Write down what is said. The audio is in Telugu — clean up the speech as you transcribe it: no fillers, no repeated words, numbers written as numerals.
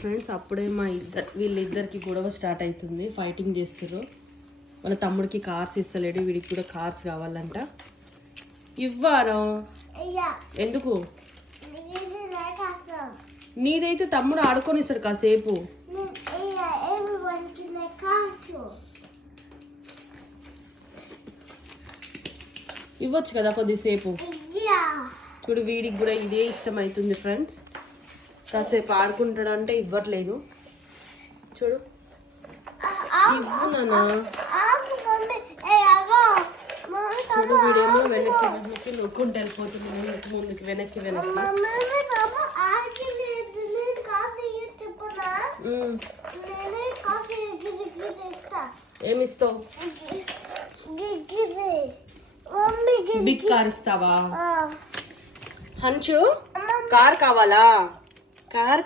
ఫ్రెండ్స్ అప్పుడే వీళ్ళిద్దరికి గొడవ స్టార్ట్ అవుతుంది, ఫైటింగ్ చేస్తారు. వాళ్ళ తమ్ముడికి కార్స్ ఇస్తలేడు, వీడికి కూడా కార్స్ కావాలంట. ఇవ్వాను ఎందుకు? నీదైతే తమ్ముడు ఆడుకొని ఇస్తాడు కాసేపు. ఇవ్వచ్చు కదా కొద్దిసేపు. చూడు వీడికి కూడా ఇదే ఇష్టం అవుతుంది ఫ్రెండ్స్. కాసేపు ఆడుకుంటాడు అంటే ఇవ్వట్లేదు. చూడు ఇవ్వు నాన్న. చూడు వీడేమో వెనక్కి వెనక్కి నొక్కుంటూ వెళ్ళిపోతున్నాడు, ముందుకు వెనక్కి వెనక్కి. ఏమిస్తావు? బిగ్ కార్ ఇస్తావా? హంచు కార్ కావాలా? కార్